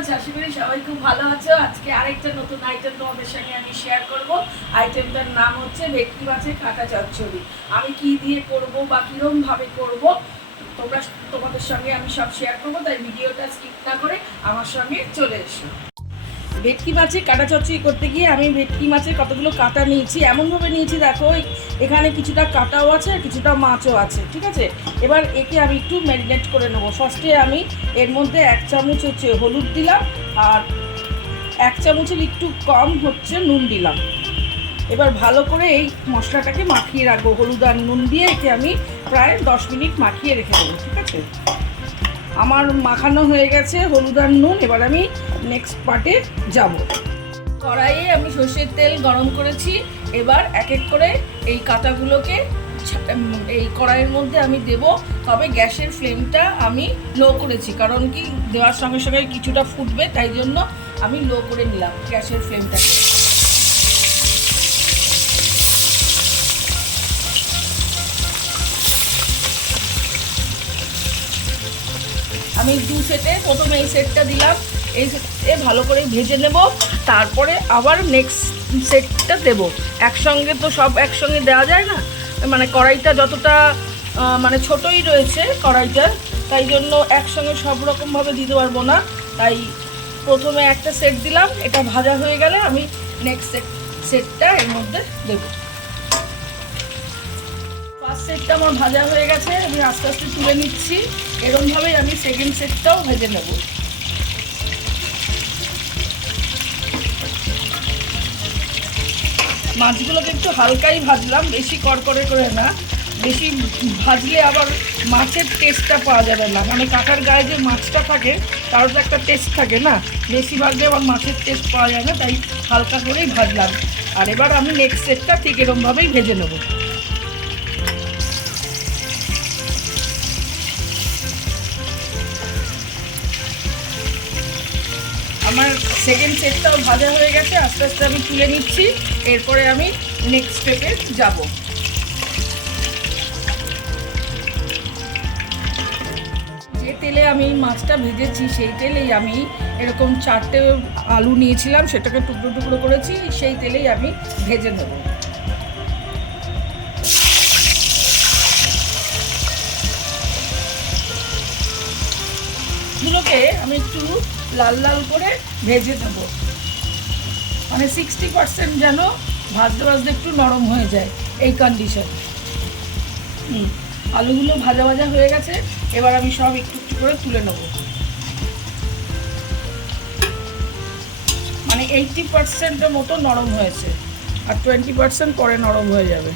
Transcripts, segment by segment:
আছে, আশা করি সবাই খুব ভালো আছো। আজকে আরেকটা নতুন আইটেম তোমাদের সঙ্গে আমি শেয়ার করব। আইটেমটার নাম হচ্ছে ভেটকি মাছের কাঁটা চচ্চড়ি। আমি কি দিয়ে করব বা কিরম ভাবে করব, তোমরা, তোমাদের সঙ্গে আমি সব শেয়ার করব, তাই ভিডিওটা স্কিপ না করে আমার সঙ্গে চলে এসো। ভেটকি মাছে কাটা চচ্চড়ি করতে গিয়ে আমি ভেটকি মাছের কতগুলো কাটা নিয়েছি, এমনভাবে নিয়েছি, দেখো এখানে কিছুটা কাটাও আছে, কিছুটা মাছও আছে, ঠিক আছে? এবার একে আমি একটু ম্যারিনেট করে নেব। ফার্স্টে আমি এর মধ্যে এক চামচ হচ্ছে হলুদ দিলাম, আর এক চামচের একটু কম হচ্ছে নুন দিলাম। এবার ভালো করে এই মশলাটাকে মাখিয়ে রাখব। হলুদ আর নুন দিয়ে একে আমি প্রায় দশ মিনিট মাখিয়ে রেখে দেবো, ঠিক আছে? আমার মাখানো হয়ে গেছে হলুদ আর নুন, এবার আমি নেক্সট পার্টে যাব। কড়াইয়ে আমি সর্ষের তেল গরম করেছি, এবার এক এক করে এই কাঁটাগুলোকে এই কড়াইয়ের মধ্যে আমি দেব। তবে গ্যাসের ফ্লেমটা আমি লো করেছি, কারণ কি দেওয়ার সঙ্গে সঙ্গে কিছুটা ফুটবে, তাই জন্য আমি লো করে নিলাম গ্যাসের ফ্লেমটাকে। আমি দু সেটে প্রথমে এই সেটটা দিলাম। এই সেটে ভালো করে ভেজে নেব। তারপরে আবার নেক্সট সেটটা দেব। একসঙ্গে তো সব একসঙ্গে দেওয়া যায় না? মানে কড়াইটা যতটা মানে ছোটই রয়েছে কড়াইটা, তাই জন্য একসঙ্গে সব রকমভাবে দিতে পারব না। তাই প্রথমে একটা সেট দিলাম, এটা ভাজা হয়ে গেলে আমি নেক্সট সেট, সেটটা এর মধ্যে দেবো। ফার্স্ট সেটটা আমার ভাজা হয়ে গেছে, আমি আস্তে আস্তে তুলে নিচ্ছি। এরমভাবেই আমি সেকেন্ড সেটটাও ভেজে নেব। মাছগুলোকে একটু হালকাই ভাজলাম, বেশি কড়কড়ে করে না। বেশি ভাজলে আবার মাছের টেস্টটা পাওয়া যাবে না। মানে কাঁটার গায়ে যে মাছটা থাকে, তারও তো একটা টেস্ট থাকে না। বেশি ভাজলে আবার মাছের টেস্ট পাওয়া যায় না, তাই হালকা করেই ভাজলাম। আর এবার আমি নেক্সট সেটটা ঠিক এরমভাবেই ভেজে নেব। সেকেন্ড সেটটাও ভাজা হয়ে গেছে, আস্তে আস্তে আমি তুলে নিচ্ছি, এরপরে আমি নেক্সট স্টেপে যাব। যে তেলে আমি মাছটা ভেজেছি, সেই তেলেই আমি এরকম চারটে আলু নিয়েছিলাম, সেটাকে টুকরো টুকরো করেছি, সেই তেলেই আমি ভেজে নেব। আমি একটু লাল লাল করে ভেজে দেব। মানে সিক্সটি পার্সেন্ট যেন ভাজতে ভাজতে একটু নরম হয়ে যায় এই কন্ডিশন হুম, আলুগুলো ভাজা ভাজা হয়ে গেছে, এবার আমি সব একটু একটু করে তুলে নেব। মানে এইটটি পার্সেন্টের মতো নরম হয়েছে, আর টোয়েন্টি পার্সেন্ট পরে নরম হয়ে যাবে।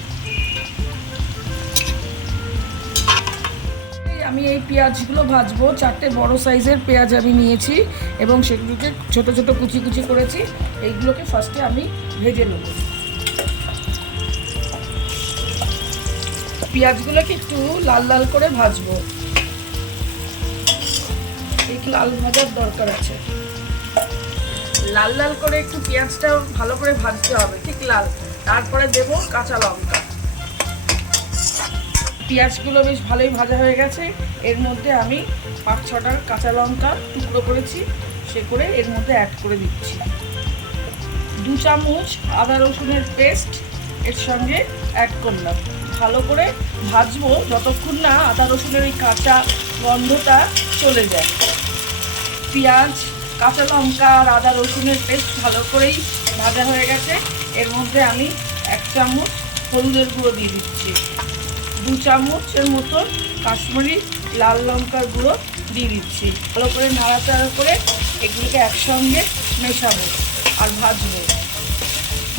আমি এই পেঁয়াজগুলো ভাজবো, চারটে বড় সাইজের পেঁয়াজ আমি নিয়েছি এবং সেগুলোকে ছোট ছোট কুচি কুচি করেছি। এইগুলোকে ফার্স্টে আমি ভেজে নেব। পেঁয়াজগুলোকে একটু লাল লাল করে ভাজবো। এই লাল ভাজার দরকার আছে। লাল লাল করে একটু পেঁয়াজটা ভালো করে ভাজতে হবে, ঠিক লাল। তারপরে দেব কাঁচা লঙ্কা। পেঁয়াজগুলো বেশ ভালোই ভাজা হয়ে গেছে। এর মধ্যে আমি পাঁচ ছটার কাঁচা লঙ্কা টুকরো করেছি, সে করে এর মধ্যে অ্যাড করে দিচ্ছি। দু চামচ আদা রসুনের পেস্ট এর সঙ্গে অ্যাড করলাম। ভালো করে ভাজবো যতক্ষণ না আদা রসুনের ওই কাঁচা গন্ধটা চলে যায়। পেঁয়াজ, কাঁচা লঙ্কা আর আদা রসুনের পেস্ট ভালো করেই ভাজা হয়ে গেছে। এর মধ্যে আমি এক চামচ হলুদের গুঁড়ো দিয়ে দিচ্ছি। দু চামচের মতো কাশ্মীরি লাল লঙ্কার গুঁড়ো দিয়ে দিচ্ছি। ভালো করে নাড়াচাড়া করে এগুলোকে একসঙ্গে মেশাবো আর ভাজবো।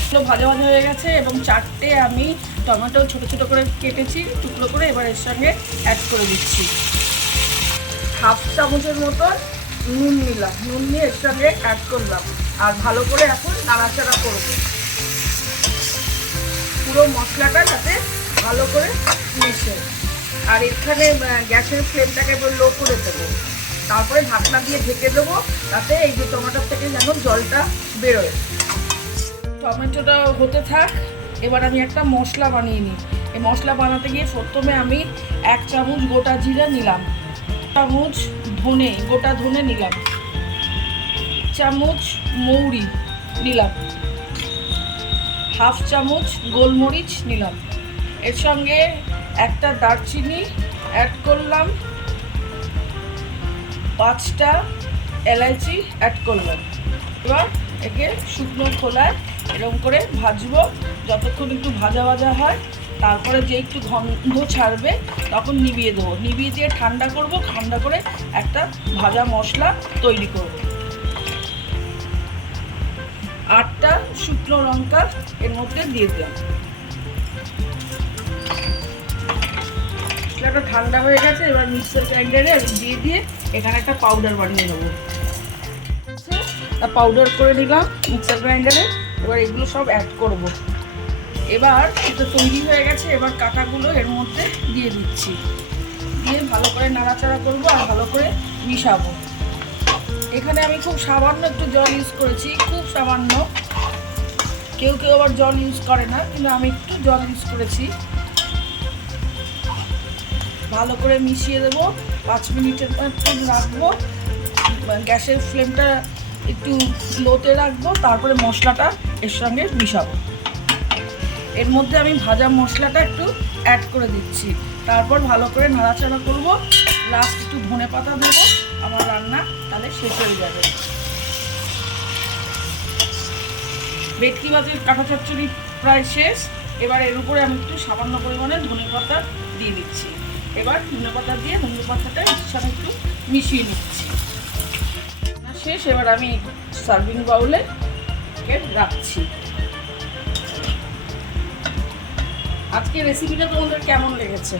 এগুলো ভাজা ভাজা হয়ে গেছে এবং চারটে আমি টমেটো ছোট ছোট করে কেটেছি, টুকরো করে এবার এর সঙ্গে অ্যাড করে দিচ্ছি। হাফ চামচের মতো নুন নিলাম। নুন নিয়ে এর সঙ্গে অ্যাড করলাম। আর ভালো করে এখন নাড়াচাড়া করব। পুরো মশলাটা যাতে ভালো করে মিশে। আর এখানে গ্যাসের ফ্লেমটাকে লো করে দেবো। তারপরে ঢাকনা দিয়ে ঢেকে দেবো, তাতে এই যে টমেটোর থেকে যেন জলটা বেরোয়। টমেটোটা হতে থাক, এবার আমি একটা মশলা বানিয়ে নিই। এই মশলা বানাতে গিয়ে প্রথমে আমি এক চামচ গোটা জিরা নিলাম। চামচ ধনে, গোটা ধনে নিলাম। চামচ মৌরি নিলাম। হাফ চামচ গোলমরিচ নিলাম। এর সঙ্গে একটা দারচিনি অ্যাড করলাম, পাঁচটা এলাইচি অ্যাড করলাম। এবার একে শুকনো খোলায় এরকম করে ভাজবো, যতক্ষণ একটু ভাজা ভাজা হয়, তারপরে যে একটু গন্ধ ছাড়বে, তখন নিভিয়ে দেবো। নিভিয়ে দিয়ে ঠান্ডা করব, ঠান্ডা করে একটা ভাজা মশলা তৈরি করব। আটটা শুকনো লঙ্কা এর মধ্যে দিয়ে দিলাম। মশলাটা ঠান্ডা হয়ে গেছে, এবার মিক্সার গ্রাইন্ডারে আমি দিয়ে দিয়ে এখানে একটা পাউডার বানিয়ে নেব। পাউডার করে দিলাম মিক্সার গ্রাইন্ডারে, এবার এগুলো সব অ্যাড করব। এবার এটা তৈরি হয়ে গেছে, এবার কাটাগুলো এর মধ্যে দিয়ে দিচ্ছি। দিয়ে ভালো করে নাড়াচাড়া করব আর ভালো করে মিশাবো। এখানে আমি খুব সামান্য একটু জল ইউজ করেছি, খুব সামান্য। কেউ কেউ আবার জল ইউজ করে না, কিন্তু আমি একটু জল ইউজ করেছি। ভালো করে মিশিয়ে দেবো। পাঁচ মিনিটের মতো রাখব। গ্যাসের ফ্লেমটা একটু লোতে রাখব, তারপরে মশলাটা এর সঙ্গে মিশাবো। এর মধ্যে আমি ভাজা মশলাটা একটু অ্যাড করে দিচ্ছি। তারপর ভালো করে নাড়াচাড়া করব। লাস্ট একটু ধনে পাতা দেবো। আমার রান্না তাহলে শেষ হয়ে যাবে। ভেটকি মাছের কাঁটা চচ্চড়ি প্রায় শেষ। এবার এর উপরে আমি একটু সামান্য পরিমাণে ধনে পাতা দিয়ে দিচ্ছি। এবার ধনে পাতা দিয়ে ধনে পাতাটা সাথে একটু মিশিয়ে নিচ্ছি। শেষ, এবার আমি সার্ভিং বাউলে রাখছি। আজকে রেসিপিটা তোমাদের কেমন লেগেছে?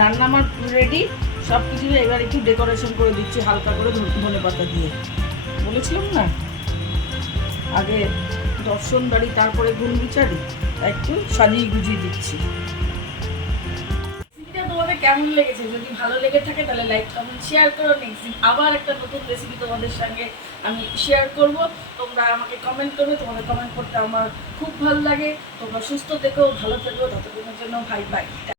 রান্না আমার রেডি সব কিছু এবার একটু ডেকোরেশন করে দিচ্ছি, হালকা করে ধনে পাতা দিয়ে। বলেছিলাম না? আগে দর্শন বাড়ি, তারপরে গুণ বিচারি, একটু সাজিয়ে গুজিয়ে দিচ্ছি। তোমাদের কেমন লেগেছে? যদি ভালো লেগে থাকে তাহলে লাইক, কমেন্ট, শেয়ার করো। নেক্সট দিন আবার একটা নতুন রেসিপি তোমাদের সঙ্গে আমি শেয়ার করব। তোমরা আমাকে কমেন্ট করবে। তোমাদের কমেন্ট করতে আমার খুব ভালো লাগে। তোমরা সুস্থ থেকো, ভালো থেকো। ততদিনের জন্য ভাই বাই